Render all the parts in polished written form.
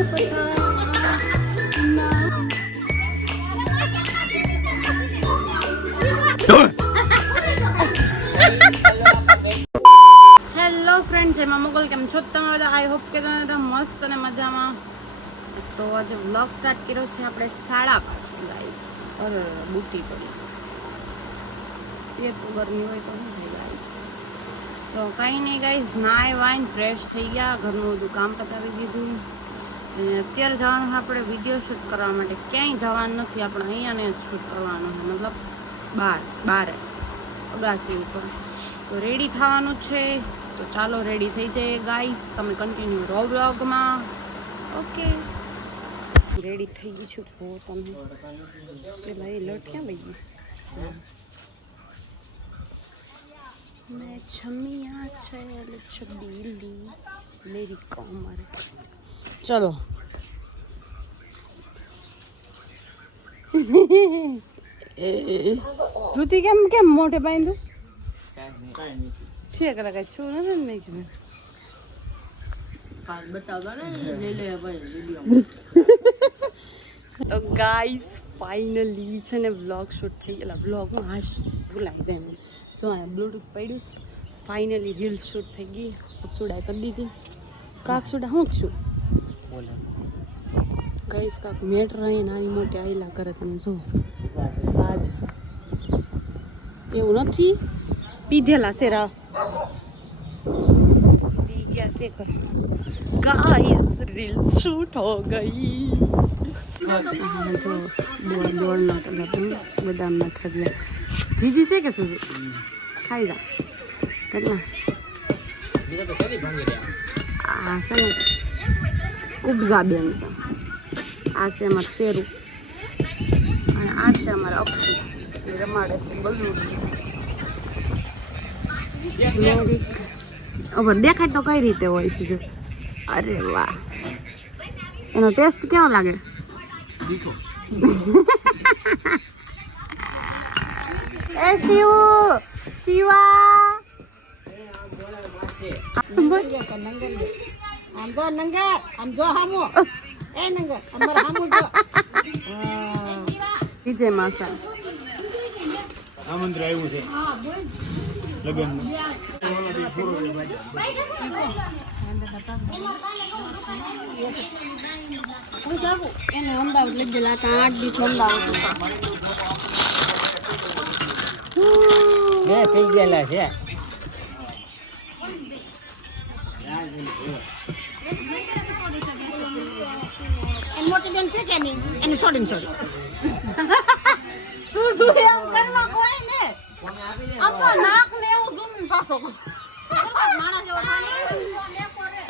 उसको पता ना। હેલો ફ્રેન્ડ, જય મા મોગલ. કેમ છો તમે બધા? આઈ હોપ કે તમે બધા મસ્ત અને મજામાં. તો આજે વ્લોગ સ્ટાર્ટ કર્યો છે આપણે 5:30 ગાઈસ. અરે બુટી પડી એ ચોગરની હોય તો શું થાય ગાઈસ. તો કંઈ નહીં ગાઈસ, નાય વાઈન ફ્રેશ થઈ ગયા, ઘરનું બધું કામ પતાવી દીધું. અને અત્યારે જવાનું આપણે વિડીયો શૂટ કરવા માટે. ક્યાંય જવાનું નથી, આપણે અહીંયાને શૂટ કરવાનું છે, મતલબ બારે અગાસી ઉપર. તો રેડી થવાનું છે, તો ચાલો રેડી થઈ જાય ગાઈસ. તમે કન્ટિન્યુ રહો વ્લોગમાં. ઓકે, રેડી થઈ ગઈ છું. તો તમે પેલા એ લટ ક્યાં લઈ ગઈ? મેં છમિયા છે છબીલી મેરી કમર. ચલો ઋતિ કેમ મોઢે બાંધ્યું છે? કઈ છું નથી મેં કીધું. તો ગાઈસ ફાઇનલી છે ને વ્લોગ શૂટ થઈ ગયેલા. વ્લોગમાં હાશ ભૂલાઈ જાય મને. જો અહીંયા બ્લૂટૂથ પડ્યું. ફાઇનલી રીલ શૂટ થઈ ગઈ. અપસુડા કરી દીધી. કાકસુડા હું છું ગાઈસ. કાક મેટર અહીં નાની મોટી આયલા કરે. તમે જો આજ એવું નથી પીધેલા શેરા પી ગયા છે કર. ગાઈસ રીલ શૂટ હો ગઈ. જો દોડના કલર બદામના ઠગલા જીજી છે કે શું ખાઈ જા કેટલા આ છે ને ઉપજા બેન છે. આ છે અમારા શેરું અને આ છે અમારા અક્ષુ. એ રમાડે છે બધું. હવે દેખાય તો કઈ રીતે હોય છે? જો અરે વાહ, એનો ટેસ્ટ કેવો લાગે? એ શિવા વિજય માસા આમંત્રણ આવ્યું છે લગ્નમાં. એને અમદાવાદ લઈ ગયેલા હતા. 8 દિવસ અમદાવાદ બે થઈ ગયેલા છે. મોટી બેન છે કે નહીં? એને છોડીને છોડી તું જોઈ આમ કરમાં કોઈ ને આમ તો નાક ને એવું ઝૂમ પાછો માણા જેવો થાને લે કરે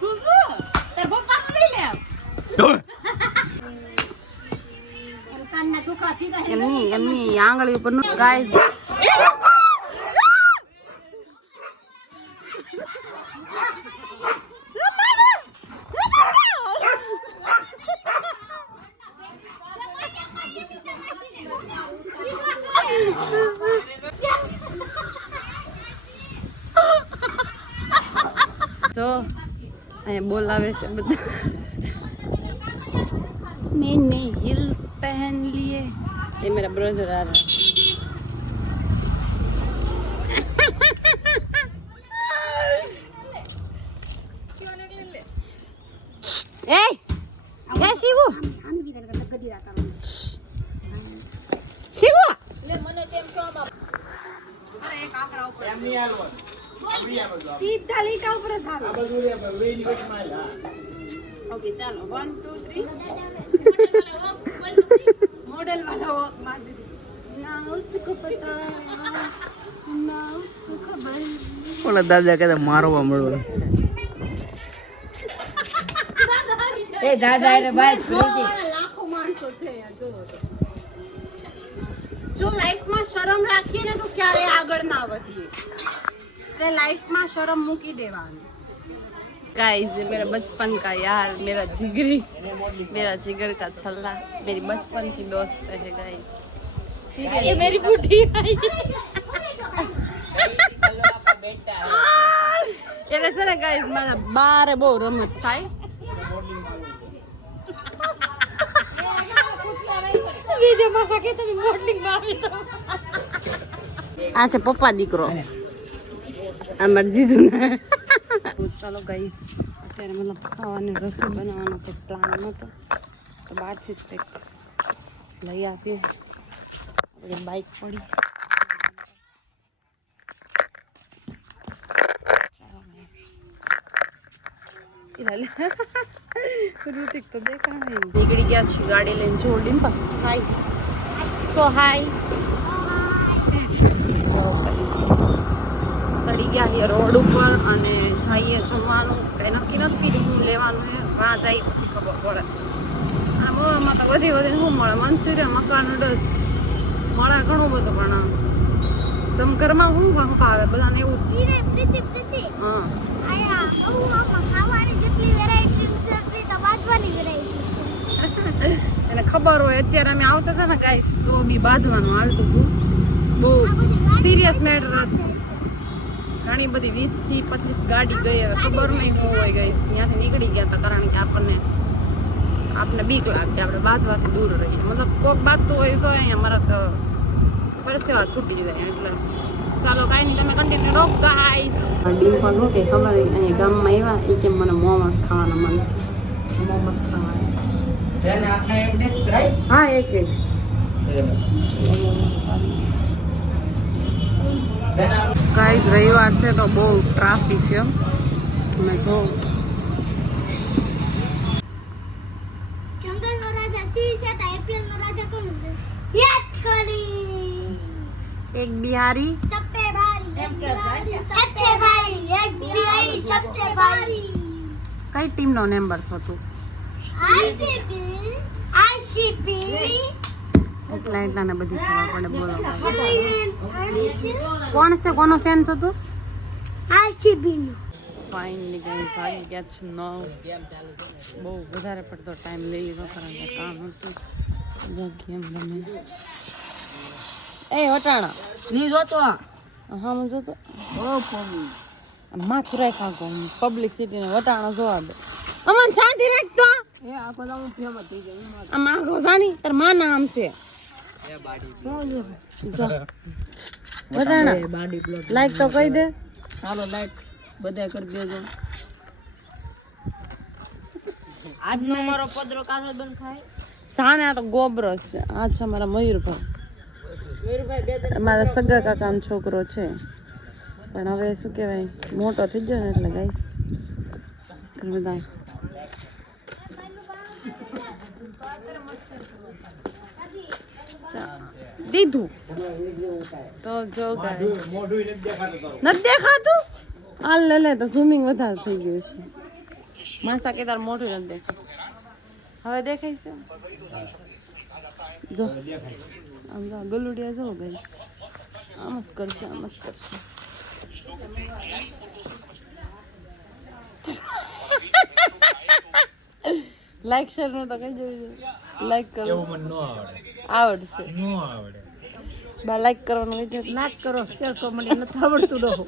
સુસુ તાર પપ્પા લઈ લે એમ કાનના ટુકડા થઈ જાય. એમની આંગળી ઉપર નું ગાઈસ જો અહીંયા બોલાવે છે બધા. मैंने हिल्स पहन लिए. ये मेरा ब्रदर आ रहा है. ए शिवू शिवू ले મને તેમ કહો બાપ. અરે એક આકડા ઉપર એમની આલો સીધા લીટા ઉપર થાલ. આ બધું રે વેની વચમાં લા. ઓકે ચાલો 1 2 3 मॉडल वाला वो ना उसको पता ना उसको खबर. ઓલા દાદા કહેતા મારવા મળો. એ દાદા રે ભાઈ પ્લીઝ. લાખો માણસો છે જો જો લાઈફમાં શરમ રાખીએ ને તો ક્યારે આગળ ના વધીએ. તે લાઈફમાં શરમ મૂકી દેવાની. गाइस ये मेरा बचपन का यार, मेरा जिगर का छल्ला, मेरी बचपन की दोस्त है गाइस. ये मेरी बुढ़ी आई. એટલે છે ને ગાઈસ મારા બારે બહુ રમત થાય. બીજે પાછા કે તમે મોડલિંગ માં આવી તો આ છે પપ્પા દીકરો અમાર જીજુ ને. ચાલો ગાઈસ અત્યારે મતલબ ખાવાની રસોઈ બનાવવાનો કંઈક પ્લાન નહોતો તો બહારથી જ કંઈક લઈ આપીએ. આપણે બાઇક પડી ઋતિક તો દેખા નહીં. નીકળી ગયા છે ગાડી લઈને જોડીને પણ હાય તો હાય ચડી ગયા છીએ રોડ ઉપર અને જઈએ જમવાનું કંઈ નક્કી નથી શું લેવાનું છે. વાં જઈએ પછી ખબર પડે. આ મોળામાં તો વધી શું મળે મંચુરિયન મકા નૂડલ્સ મળે ઘણું બધું પણ જમઘરમાં શું ભાવે બધાને એવું. હા એને ખબર હોય અત્યારે અમે આવતા હતા ને ગાઈસ તો બી બાંધવાનું હાલતું હતું. બહુ સિરિયસ મેટર હતું. ઘણી બધી 20 થી 25 ગાડી ગઈ ખબર નહીં શું હોય ગાઈસ. ત્યાંથી નીકળી ગયા હતા કારણ કે આપણને બીક લાગે આપણે બાંધવાથી દૂર રહીએ. મતલબ કોક બાંધતું હોય તો અહીંયા મારા તો પરસેવા છૂટી જાય એટલે ચાલો કાંઈ નહીં તમે કન્ટિન્યુ રહો ગાઈસ. ડિમ્પલ શું કે ખબર અહીંયા ગામમાં આવ્યા એ કે મને મોમોસ ખાવાના મન મોમોસ ખાવાના. હા એક ગાઈસ રવિવાર છે તો બહુ ટ્રાફિક છે. તમે જો જંગલનો રાજા સિંહ છે તો આઈપીએલ નો રાજા કોણ છે? યાદ કરી એક બિહારી સબસે ભારી સબસે ભારી એક બિહારી સબસે ભારી. કઈ ટીમનો મેમ્બર છો તું? આરસીબી એટલા ને બધી ખબર પડે. બોલો કોણ છે કોનો ફેન છો તું? આરસીબી નો. ફાઇનલી ગાઈસ આવી ગયા છે 9. બહુ વધારે પડતો ટાઈમ લઈ લીધો કારણ કે કામ હતું. ગેમ રમે એ વટાણા ની જોતો હા હું જોતો માથું રાખ્યા કોણ પબ્લિક સિટી ને વટાણા જોવા દે અમન શાંતિ રાખતો એ આ બધા હું ફેમસ થઈ જાય આ માંગો જાની તાર માં નામ છે એ બાડી વટાણા બાડી પ્લોટ લાઈક તો કહી દે. ચાલો લાઈક બધા કરી દેજો. આજનો મારો પદરો કાસલ બન ખાય સાને આ તો ગોબરસ છે. આ છે મારા મયુરભાઈ અમારા સગા કાકાનો છોકરો છે પણ હવે શું કહેવાય મોટો થઈ ગયો ને એટલે ગાઈસ બધા દીધું તો જો ગાઈસ નથી દેખાતું. હાલ લે તો ઝૂમિંગ વધારે થઈ ગયું છે. માસા કે તાર મોઢું નથી દેખાતું. હવે દેખાય છે જો આમ જો ગલુડિયા જો ગાઈસ આમ જ કરશે લાઈક શેર નું તો કઈ જોયું લાઈક કરો એવું મને નો આવડશે બા લાઈક કરવાનું કઈ દે લાઈક કરો શેર કરો મને નથી આવડતું રહો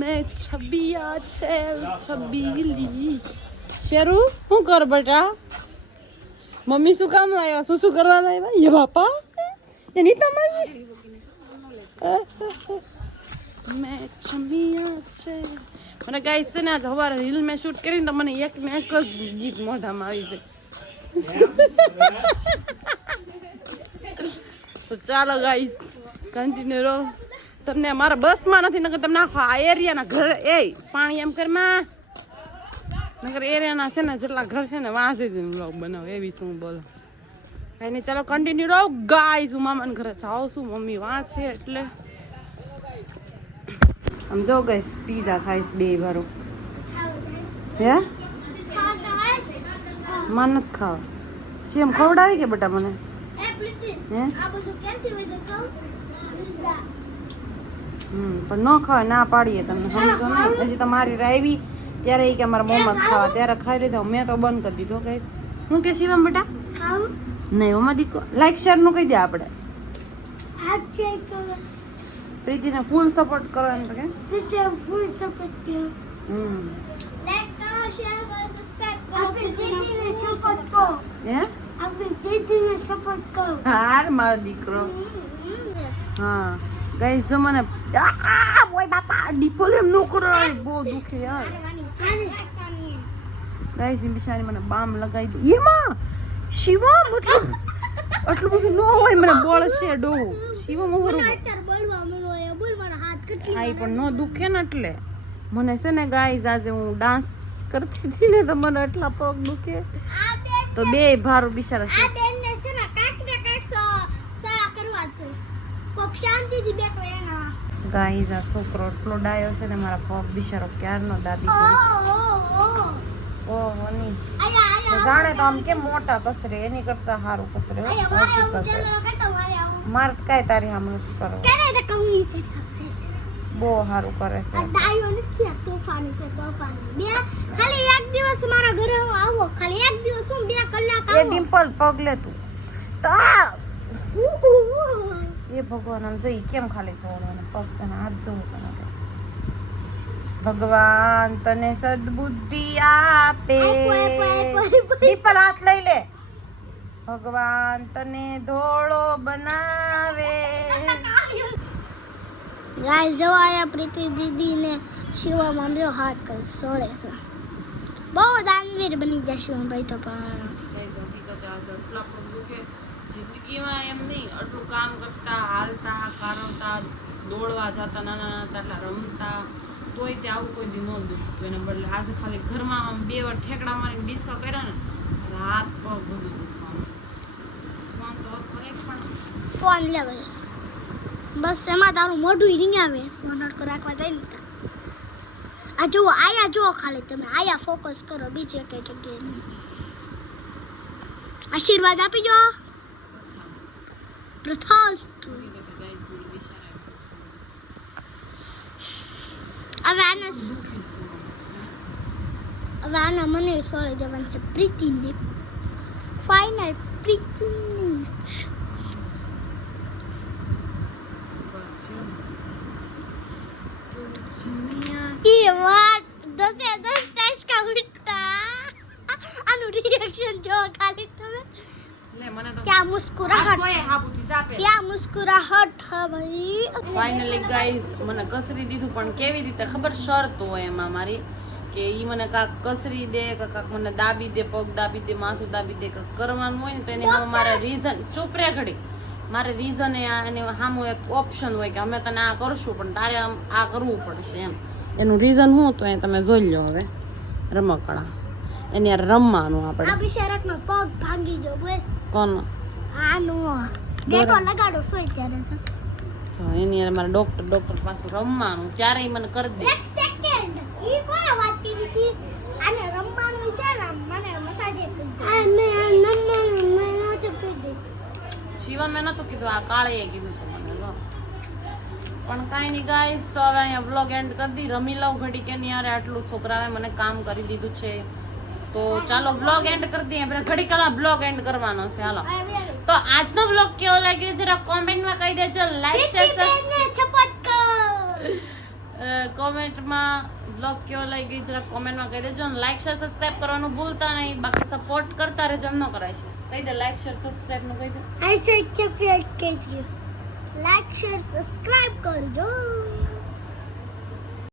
મેં છબિયા છે છબીલી શેરુ શું કર બેટા મમ્મી શું કામ લાવ્યા શું કરવા લાવ્યા એ બાપા એની તમારી મેં છબિયા છે. મને ગાઈસ છે ને આજ સવારે રીલ મેં શૂટ કરીને તો મને એક ને એક જ ગીત મોઢામાં આવી જાય. તો ચાલો ગાઈસ કન્ટિન્યુ રહો. તમને મારા બસમાં નથી નકર તમને આખો આ એરિયાના ઘર એ પાણી એમ કરમાં નકર એરિયાના છે ને જેટલા ઘર છે ને વાંસે જ વ્લોગ બનાવો એવી શું બોલો. કાંઈ નહીં ચાલો કન્ટિન્યુ રહો ગાઈસ. હું મામાને ઘરે જાઉં છું મમ્મી વાંચ છે એટલે આમ જો ગાઈસ પીઝા ખાઈશ 2 વારો હે માન નથી ખાવા સેમ ખવડાવી કે બેટા મને હે પણ ન ખાવા ના પાડીએ તમને સમજો ને. હજી તો મારી રાવી ત્યારે એ કે અમારા મોમોસ ખાવા ત્યારે ખાઈ લીધા મેં તો બંધ કરી દીધો ગાઈસ. હું કે શિવમ બેટા નહીં ઓમાં દીકો લાઈક શેર નું કહી દે આપણે પ્રીતિને ફૂલ સપોર્ટ કરો એમ તો કે પ્રીતિ ફૂલ સપોર્ટ કરો. હમ લાઈક કરો, શેર કરો, સબસ્ક્રાઇબ કરો. આપણી દીદીને સપોર્ટ કરો. હે આપણી દીદીને સપોર્ટ કરો. હાર મારો દીકરો હા ગાઈસ જો મને ઓય બાપા ડીપોલ એમ નો કરો બહુ દુખે યાર ગાઈસ એ બિચારી મને બામ લગાવી દે એમાં શિવા આટલું બધું ન હોય મને બળ છે ડો શિવા મોહરો આઈ પણ નો દુખે ને એટલે મને છે ને ગાઈસ આજે હું ડાન્સ કરતી હતી ને તો મને એટલા પગ દુખે તો બે ભારો બિચારા છે આ બેનને છે ને કાંઈક ને કાંઈક તો સળા કરવા છે. કોક શાંતિથી બેઠો એના. ગાઈસ આ છોકરો એટલો ડાયો છે ને મારા પગ બિચારો ક્યારનો દાબી ઓ ગયો ઓ ઓ ઓહો ની આયા તો જાણે તો આમ કેમ મોટા કસરે એની કરતા સારું કસરે હો. આયા મારે ઓછું હું કસરે. ચાલો કરતો મારે આવું. માર કાંઈ તારી સામે નથી કરવું કરે તો કમી છે સબસે બહુ સારું કરે છે આ ડાયો નથી આ તોફાની છે તોફાની. બે ખાલી એક દિવસ મારા ઘરે આવો ખાલી એક દિવસ હું 2 કલાક એ આવો. ડિમ્પલ પગ લે તું તો આ એ ભગવાન આમ જોઈ કેમ ખાલી જોવાનો પગ તને હાથ જોવું તને ભગવાન તને સદબુદ્ધિ આપે આપ્યો. ડિમ્પલ હાથ લઈ લે ભગવાન તને ધોળો બનાવે ગાય જો આયા પ્રીતિ દીદીને શિવા માંડ્યો હાથ કર સોળે છે. બહુ દાનવીર બની ગયા શિવભાઈ તો પણ જિંદગીમાં એમ નહીં આટલું કામ કરતા હાલતા કારવતા દોડવા જતા નાના નાના એટલા રમતા તોય તે આવું કોઈ દી ન દુખતું એના બદલે આજે ખાલી ઘરમાં આમ 2 વાર ઠેકડા મારીને ડિસ્કો કર્યા ને એટલે હાથ પગ બધું દુખવાનું ફોન તો કરે પણ ફોન લેવે બસ એમાં તારું મોઢું રીંગ આવે ફોન અડકો રાખવા જાય ને તો. આ જુઓ આયા જુઓ ખાલી તમે આયા ફોકસ કરો બીજે કઈ જગ્યાએ નહીં. આશીર્વાદ આપી દો પ્રથાસ્તુ. હવે આના મને સોળી દેવાનું છે પ્રીતિને ફાઇનલ પ્રીતિની. ये वाट 10 टच का उल्टा आनु रिएक्शन जो खाली તમે લે મને તો क्या मुस्कुराहट क्या मुस्कुराहट है भाई. ફાઇનલી ગાઈસ મને કસરી દીધું પણ કેવી રીતે ખબર શરત હોય એમાં મારી કે ઈ મને કાક કસરી દે કે કાક મને દાબી દે પગ દાબી દે માથું દાબી દે કાક કરવાનું હોય ને તો એને સામે મારે રીઝન ચૂપ રે ઘડી મારે રીઝન એને સામું એક ઓપ્શન હોય કે અમે તને આ કરશું પણ તારે આ કરવું પડશે એમ એનું રીઝન શું તો એ તમે જોઈ લો હવે રમકડા એને યાર રમવાનું આપણે આ બિચારાનો પગ ભાંગી ગયો બોલ કોણ આનો ડેટો લગાડો સોય ત્યારે છે. તો એની યાર મારે ડોક્ટર પાસે રમવાનું ક્યારેય મને કરી દે એક સેકન્ડ ઈ કોણ વાત કરી હતી આને રમવાનું છે ને મને મસાજ કરી આ મે નતો કીધું શિવા મેં નતું કીધું આ કાળીએ કીધું તું મને લો પણ કાંઈ નહીં ગાઈસ તો હવે અહીંયા બ્લોગ એન્ડ કરી દી રમી લઉં ઘડી કે નહીં યાર આટલું છોકરાએ મને કામ કરી દીધું છે તો ચાલો બ્લોગ એન્ડ કરી દઈએ આપણે ઘડી કલા બ્લોગ એન્ડ કરવાનો છે હાલો તો આજનો બ્લોગ કેવો લાગ્યો જરા કોમેન્ટમાં કહી દેજો લાઈક શેર સપોર્ટ કર કોમેન્ટમાં બ્લોગ કેવો લાગ્યો જરા કોમેન્ટમાં કહી દેજો અને લાઈક શેર સબસ્ક્રાઇબ કરવાનું ભૂલતા નહીં બાકી સપોર્ટ કરતા રહેજો એમ ન કરાય છે કહી દે લાઈક શેર સબસ્ક્રાઇબ નું કહી દે I said સબસ્ક્રાઇબ કરજો લાઈક શેર સબસ્ક્રાઇબ કરજો.